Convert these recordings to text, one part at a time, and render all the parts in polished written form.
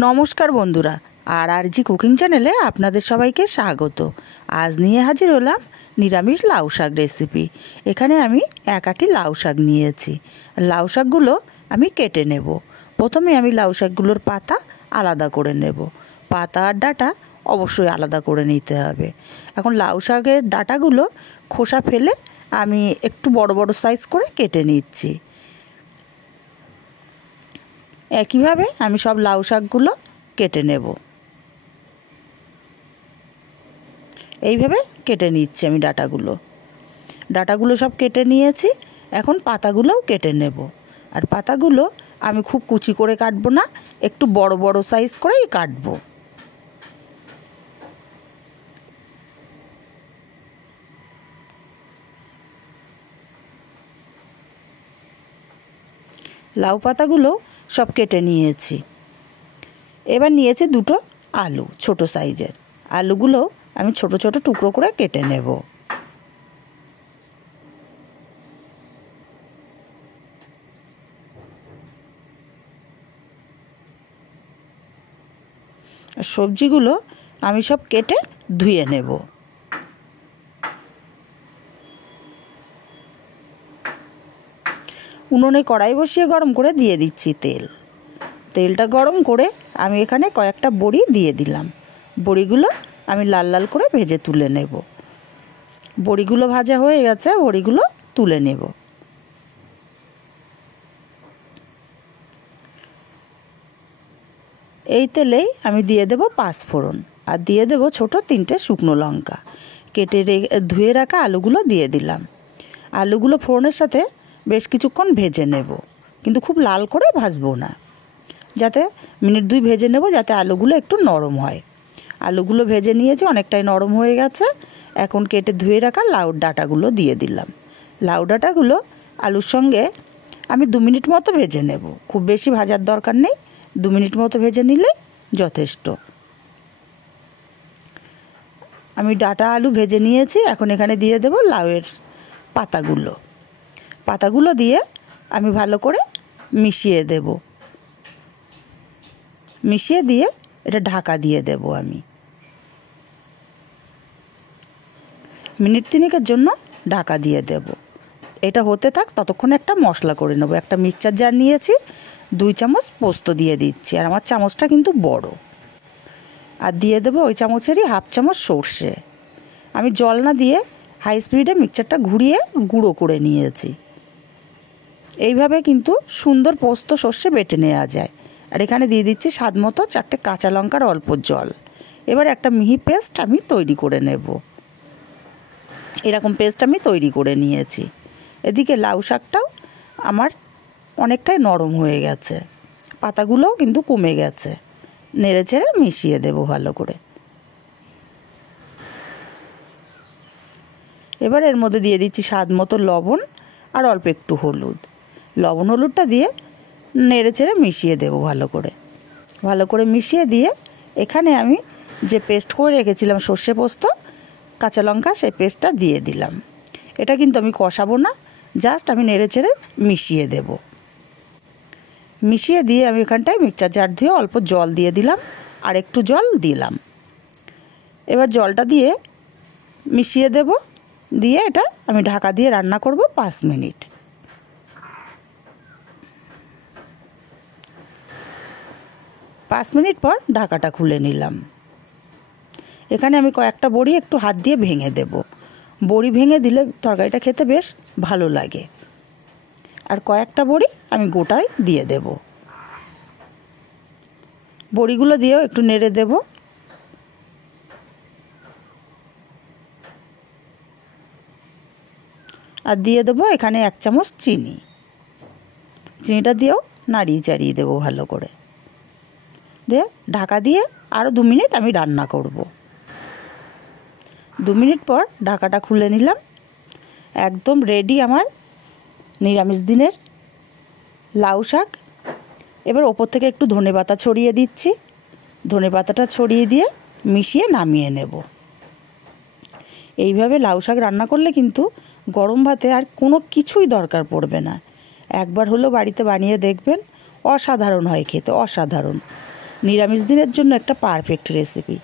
নমস্কার বন্ধুরা, আর জি কুকিং চ্যানেলে আপনাদের সবাইকে স্বাগত। আজ নিয়ে হাজির হলাম নিরামিষ লাউ শাক রেসিপি। এখানে আমি এক আঁটি লাউ শাক নিয়েছি। লাউ শাকগুলো আমি কেটে নেব। প্রথমে আমি লাউ শাকগুলোর পাতা আলাদা করে নেব। পাতা আর ডাঁটা অবশ্যই আলাদা করে নিতে হবে। এখন লাউ শাকের ডাঁটাগুলো খোসা ফেলে আমি একটু বড় বড় সাইজ করে কেটে নিচ্ছি। একইভাবে আমি সব লাউ শাকগুলো কেটে নেব। এইভাবে কেটে নিচ্ছি আমি ডাঁটাগুলো সব কেটে নিয়েছি। এখন পাতাগুলোও কেটে নেব। আর পাতাগুলো আমি খুব কুচি করে কাটবো না, একটু বড় বড় সাইজ করেই কাটবো। লাউ পাতাগুলো সব কেটে নিয়েছি। এবার নিয়েছি দুটো আলু, ছোট সাইজের আলুগুলো আমি ছোট ছোট টুকরো করে কেটে নেব। সবজিগুলো আমি সব কেটে ধুয়ে নেব। উনুনে কড়াই বসিয়ে গরম করে দিয়ে দিচ্ছি তেলটা গরম করে আমি এখানে কয়েকটা বড়ি দিয়ে দিলাম। বড়িগুলো আমি লাল লাল করে ভেজে তুলে নেব। বড়িগুলো ভাজা হয়ে গেছে, বড়িগুলো তুলে নেব। এই তেলেই আমি দিয়ে দেব পাঁচফোড়ন আর দিয়ে দেব ছোট 3টে শুকনো লঙ্কা। কেটে ধুয়ে রাখা আলুগুলো দিয়ে দিলাম। আলুগুলো ফোড়নের সাথে বেশ কিছুক্ষণ ভেজে নেব, কিন্তু খুব লাল করে ভাজবো না, যাতে মিনিট 2 ভেজে নেব, যাতে আলুগুলো একটু নরম হয়। আলুগুলো ভেজে নিয়েছি, অনেকটাই নরম হয়ে গেছে। এখন কেটে ধুয়ে রাখা লাউর ডাঁটাগুলো দিয়ে দিলাম। লাউ ডাঁটাগুলো আলুর সঙ্গে আমি 2 মিনিট মতো ভেজে নেব। খুব বেশি ভাজার দরকার নেই, 2 মিনিট মতো ভেজে নিলে যথেষ্ট। আমি ডাঁটা আলু ভেজে নিয়েছি। এখন এখানে দিয়ে দেব লাউয়ের পাতাগুলো দিয়ে আমি ভালো করে মিশিয়ে দেব। মিশিয়ে দিয়ে এটা ঢাকা দিয়ে দেব। আমি মিনিট 3 জন্য ঢাকা দিয়ে দেব। এটা হতে থাক, ততক্ষণে একটা মশলা করে নেব। একটা মিক্সচার জার নিয়েছি, 2 চামচ পোস্ত দিয়ে দিচ্ছি। আর আমার চামচটা কিন্তু বড়। আর দিয়ে দেবো ওই চামচেরই হাফ চামচ সর্ষে। আমি জল না দিয়ে হাই স্পিডে মিক্সচারটা ঘুরিয়ে গুঁড়ো করে নিয়েছি। এইভাবে কিন্তু সুন্দর পোস্ত সর্ষে বেটে নেওয়া যায়। আর এখানে দিয়ে দিচ্ছি স্বাদ মতো 4টে কাঁচা লঙ্কার অল্প জল। এবার একটা মিহি পেস্ট আমি তৈরি করে নেব। এরকম পেস্ট আমি তৈরি করে নিয়েছি। এদিকে লাউ শাকটাও আমার অনেকটাই নরম হয়ে গেছে, পাতাগুলোও কিন্তু কমে গেছে। নেড়ে চেড়ে মিশিয়ে দেব ভালো করে। এবার এর মধ্যে দিয়ে দিচ্ছি স্বাদ মতো লবণ আর অল্প একটু হলুদ। লবণ হলুদটা দিয়ে নেড়ে চেড়ে মিশিয়ে দেব ভালো করে মিশিয়ে দিয়ে এখানে আমি যে পেস্ট করে রেখেছিলাম সর্ষে পোস্ত কাঁচা লঙ্কা, সেই পেস্টটা দিয়ে দিলাম। এটা কিন্তু আমি কষাবো না, জাস্ট আমি নেড়ে চেড়ে মিশিয়ে দেব। মিশিয়ে দিয়ে আমি এখানটায় মিক্সচার জার দিয়ে অল্প জল দিয়ে দিলাম, আর একটু জল দিলাম। এবার জলটা দিয়ে মিশিয়ে দেব। দিয়ে এটা আমি ঢাকা দিয়ে রান্না করব 5 মিনিট। 5 মিনিট পর ঢাকাটা খুলে নিলাম। এখানে আমি কয়েকটা বড়ি একটু হাত দিয়ে ভেঙে দেব। বড়ি ভেঙে দিলে তরকারিটা খেতে বেশ ভালো লাগে। আর কয়েকটা বড়ি আমি গোটাই দিয়ে দেব। বড়িগুলো দিয়েও একটু নেড়ে দেব। আর দিয়ে দেবো এখানে 1 চামচ চিনিটা দিয়েও নাড়িয়ে চাড়িয়ে দেবো ভালো করে। দিয়ে ঢাকা দিয়ে আরও 2 মিনিট আমি রান্না করব। 2 মিনিট পর ঢাকাটা খুলে নিলাম। একদম রেডি আমার নিরামিষ দিনের লাউ শাক। এবার ওপর থেকে একটু ধনেপাতা ছড়িয়ে দিচ্ছি। ধনেপাতাটা ছড়িয়ে দিয়ে মিশিয়ে নামিয়ে নেব। এইভাবে লাউ শাক রান্না করলে কিন্তু গরম ভাতে আর কোনো কিছুই দরকার পড়বে না। একবার হলেও বাড়িতে বানিয়ে দেখবেন, অসাধারণ হয় খেতে, অসাধারণ। নিরামিষ দিনের জন্য একটা পারফেক্ট রেসিপি।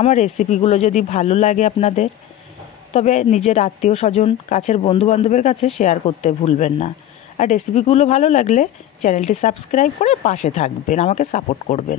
আমার রেসিপিগুলো যদি ভালো লাগে আপনাদের, তবে নিজের আত্মীয় স্বজন, কাছের বন্ধুবান্ধবের কাছে শেয়ার করতে ভুলবেন না। আর রেসিপিগুলো ভালো লাগলে চ্যানেলটি সাবস্ক্রাইব করে পাশে থাকবেন, আমাকে সাপোর্ট করবেন।